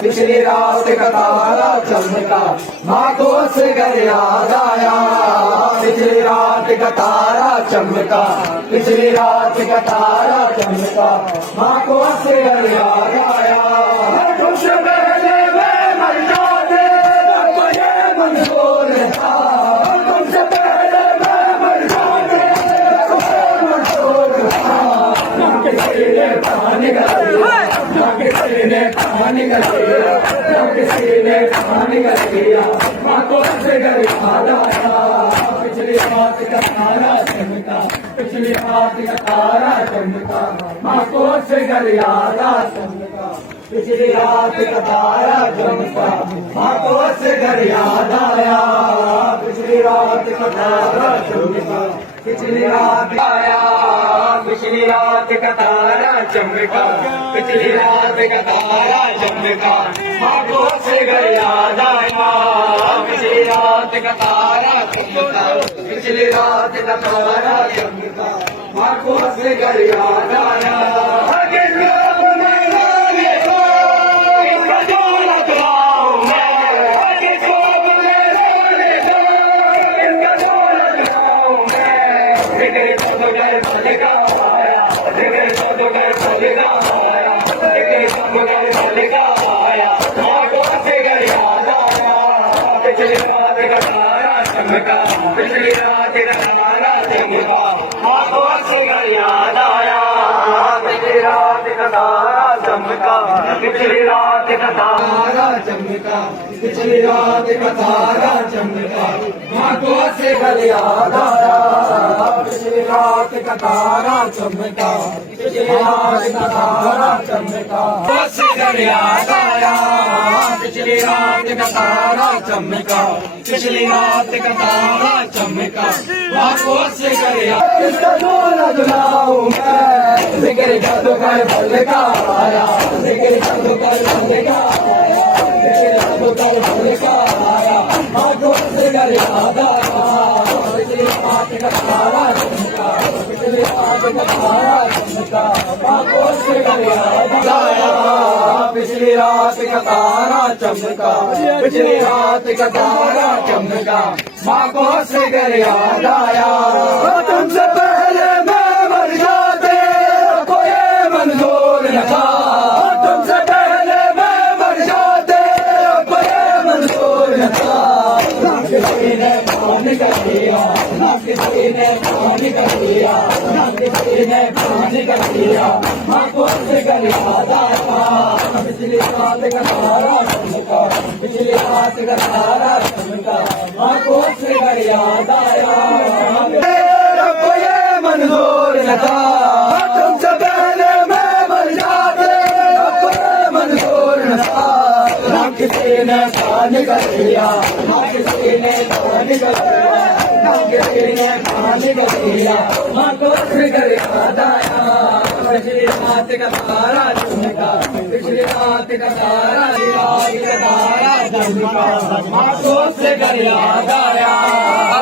पिछली रात का तारा चमका, माँ को से घर याद आया। पिछली रात का तारा चमका, पिछली रात का तारा चमका, माँ को से घर याद आया। कुछ पहले मैं मर जाते तो ये मंजूर था, कुछ पहले मैं मर जाते तो ये मंजूर था। किसी ने पानी किसी ने पानी किसी ने पानी गलिया, माँ को से घर याद आया। पिछली रात का तारा चमका, पिछली रात का तारा चमका, माँ को से घर याद आया। पिछली रात का तारा चमका, माँ को से घर याद आया। पिछली रात का तारा चमका, पिछली रात आया। पिछली रात का तारा चमका, पिछली रात का तारा चमका, माँ को से घर याद आया। पिछली रात का तारा चमका, पिछली रात का तारा चमका, माँ को से घर याद आया। पिछली रात का तारा चमका, पिछली रात का तारा चमका, माँ को से घर याद आया। पिछली रात का तारा चमका, पिछली रात का तारा चमका, पिछली रात का तारा चमका, माँ को से घर याद आया। पिछली रात का तारा चमका, पिछली रात का तारा चमका, से घर याद आया। पिछली रात का तारा चमका, पिछली रात का तारा चमका, माँ को से घर याद। इसका दूल्हा दुल्हाऊं मैं, जिक्र जादू कर भल का आया, जिक्र जादू कर भल का आया, जिक्र जादू कर भल का आया, माँ को से घर याद आया। पिछली रात का तारा चमका, पिछली रात का तारा चमका, माँ को से घर याद आया। पिछली रात का तारा चमका, पिछली रात का तारा चमका, माँ को से घर याद आया। तुमसे पहले मैं मर जाते कोई मंजूर न था, तुमसे पहले मैं मर जाते कोई मंजूर न था। ना किसी ने पानी कर दिया, ना किसी ने पानी कर दिया, ना किसी ने पानी कर दिया, माँ को से घर याद आया। पिछली रात का तारा चमका, पिछली रात का तारा चमका, माँ को से घर याद आया। कोई मंजूर न था, तुमसे पहले मैं मर जाते कोई मंजूर न था। ना किसी ने पानी कर दिया, ना किसी ने पानी कर दिया, ना किसी ने पानी कर दिया, माँ को से घर याद आया। पिछली रात का तारा चमका, पिछली रात का तारा चमका, माँ को से घर याद आया।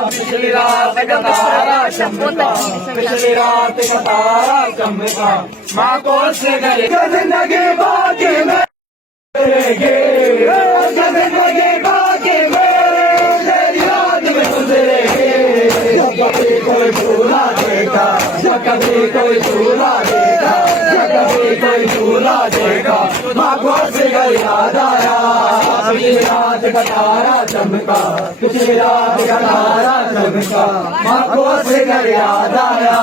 पिछली रात का तारा चमका, पिछली रात का तारा चमका, माँ को से घर। जिंदगी बाकी में जिंदगी बाकी में तेरी याद में गुजरेगी। जब कभी कोई झूला देखा, जब कभी कोई झूला देखा, जब कभी कोई झूला देखा, माँ को से घर याद आया। पिछली रात का तारा चमका, पिछली रात का तारा चमका, माँ को से घर याद आया।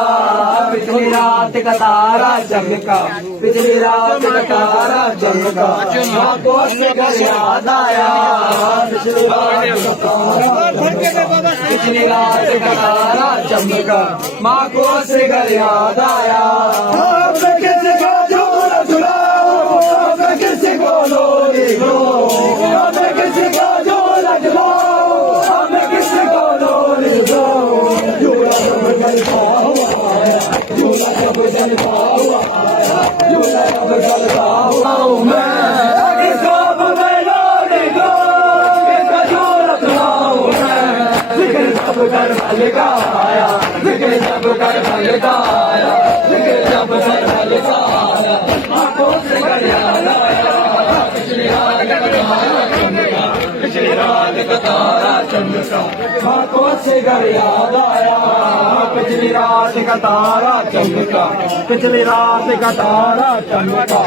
पिछली रात का तारा चमका, पिछली रात का तारा चमका, माँ को से घर याद आया। पिछली रात का तारा चमका, पिछली रात का तारा चमका, माँ को से घर याद आया। किसी को झूला झुलाओ, किसी को लोरी लो, हमें किसको जो लग लो, हमें किसको लोरी लो। झूला जब जलता हुआ आया, झूला जब जलता हुआ आया, झूला जब जलता हुआ मैं किसको मैं लोरी लो, किसका झूला सुनाऊं मैं। जिक्र सब कर भल का आया, जिक्र सब कर भल का आया, जिक्र सब कर भल का आया। आंखों से कर याद आया, पिछली रात का तारा चमका, पिछली रात का तारा चमका। आंखों से कर याद आया, पिछली रात का तारा चमका, पिछली रात का तारा चमका।